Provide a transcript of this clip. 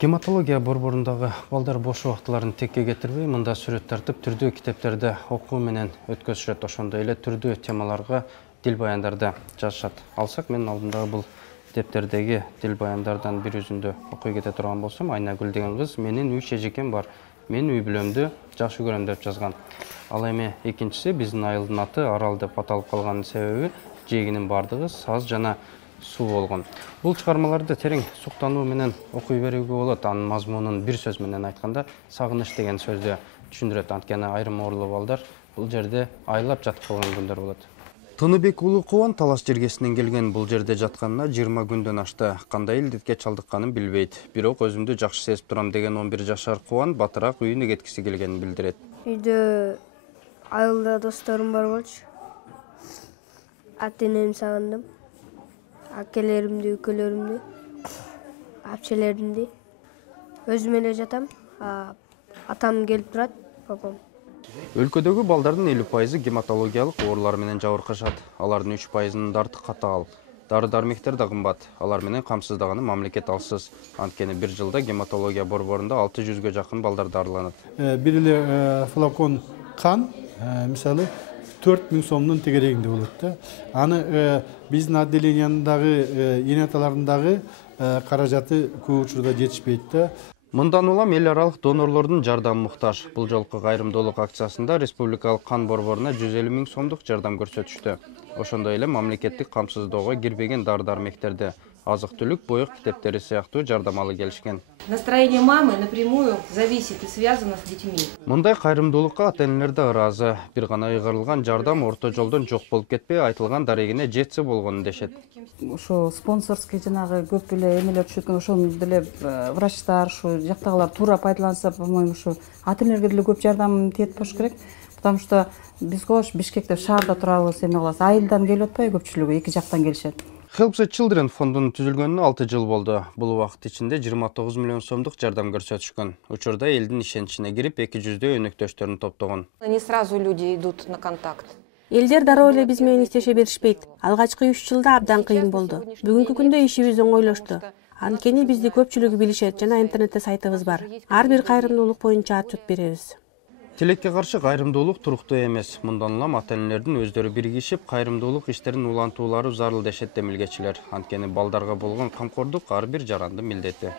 Гематология борборундағы балдар бош убактыларын текке кетирбей, мында сүрөт тартып, түрдүү китептерде окуу менен өткөзүшөт, ошондой эле түрдүү темаларга дил баяндарды жазышат. Алсак, менин алдымдагы бул китептердеги дил баяндардан бир үзүндү окуй кете турган болсом, Айнагүл деген кыз менин үй чежекем бар, мен үй бүлөмдү жакшы көрөм деп жазган. Ал эми экинчиси биздин айылдын аты Арал деп аталып калганын себеби жээгинин бардыгы саз жана суу болгон. Бул чыгармаларды терең суктануу менен окуй берүүгө болот. Анын мазмунун бир сөз менен айтканда сагыныч деген сөздү түшүндүрөт. Анткени айрым оорлуу балдар бул жерде айлап жатып калган күндөр болот. Тыныбек Улукубан талаш жергесинен келген, бул жерде жатканына 20 күндөн ашты. Кандай илдетке чалдыкканын билбейт. Бирок өзүмдү жакшы сезип турам деген 11 жашар Кубан батыраак үйүнө кеткиси келгенин билдирет. Үйдө айылда досторум бар болчу. Ата-энемди сагындым. Акелеримди, үкөлөрүмдү, апчелеримди. Өзүм эле жатам. Атам келип турат, папам. Өлкөдөгү балдардын 50% гематологиялык оорулар менен жабыркашат. Алардын 3%-нын дарты катаал. Дары-дармектер да кымбат. Алар менен камсыздаганы мамлекет алсыз. Анткени бир жылда гематология борборунда 600-га жакын балдар дарыланат. Бир эле флакон кан, мисалы 4000 сомдун тегерегинде болот. Аны биздин отделениянындагы эне аталарындагы каражаты көп учурда жетишпейт. Мындан улам эл аралык донорлордун жардамы муктаж. Бул жолку кайрымдуулук акциясында республикалык кан борборуна 150 000 сомдук жардам көрсөтүштү. Ошондой эле мамлекеттик камсыздоого кирбеген дары-дармектерди, азык-түлүк, боек китептери сыяктуу жардам алы келишкен. Настроение мамы напрямую зависит и связано с детьми. Мындай кайрымдуулукка ата-энелер да ыраазы. Бир гана ыйгарылган жардам орто жолдон жок болуп кетпей, айтылган дарегине жетсе болгонун дешет. Ошо спонсорский жанагы көп эле эмелер түшөт экен, ошону деле врачтар, ушу жактагылар туура пайдаланса, по-моему, ушу ата-энелерге деле көп жардам тиет болуш керек. Потому что биз кош Бишкекте шаарда турабыз, эме кылабыз. Айылдан келип атпайбы көпчүлүгү, эки жактан келишет. Help the Children фондунун түзүлгөнүнө 6 жыл болду. Бул убакыт ичинде 29 миллион сомдук жардам көрсөтүшкөн. Учурда элдин ишеничине кирип 200 өнөктөштөрүн топтогон. Не сразу люди идут на контакт. Элдер дароо эле биз менен иштеше беришпейт. Алгачкы 3 жылда абдан кыйын болду. Бүгүнкү күндө ишибиз оңойлошту. Анткени бизди көпчүлүгү билишет жана интернетте сайтыбыз бар. Ар бир кайрымдуулук боюнча отчет беребиз. Тилекке каршы кайрымдуулук туруктуу эмес. Мындан улам ата-энелердин өздөрү биригишип, кайрымдуулук иштерин улантуулары зарыл дешет демилгечилер. Анткени балдарга болгон камкордук ар бир жарандын милдети.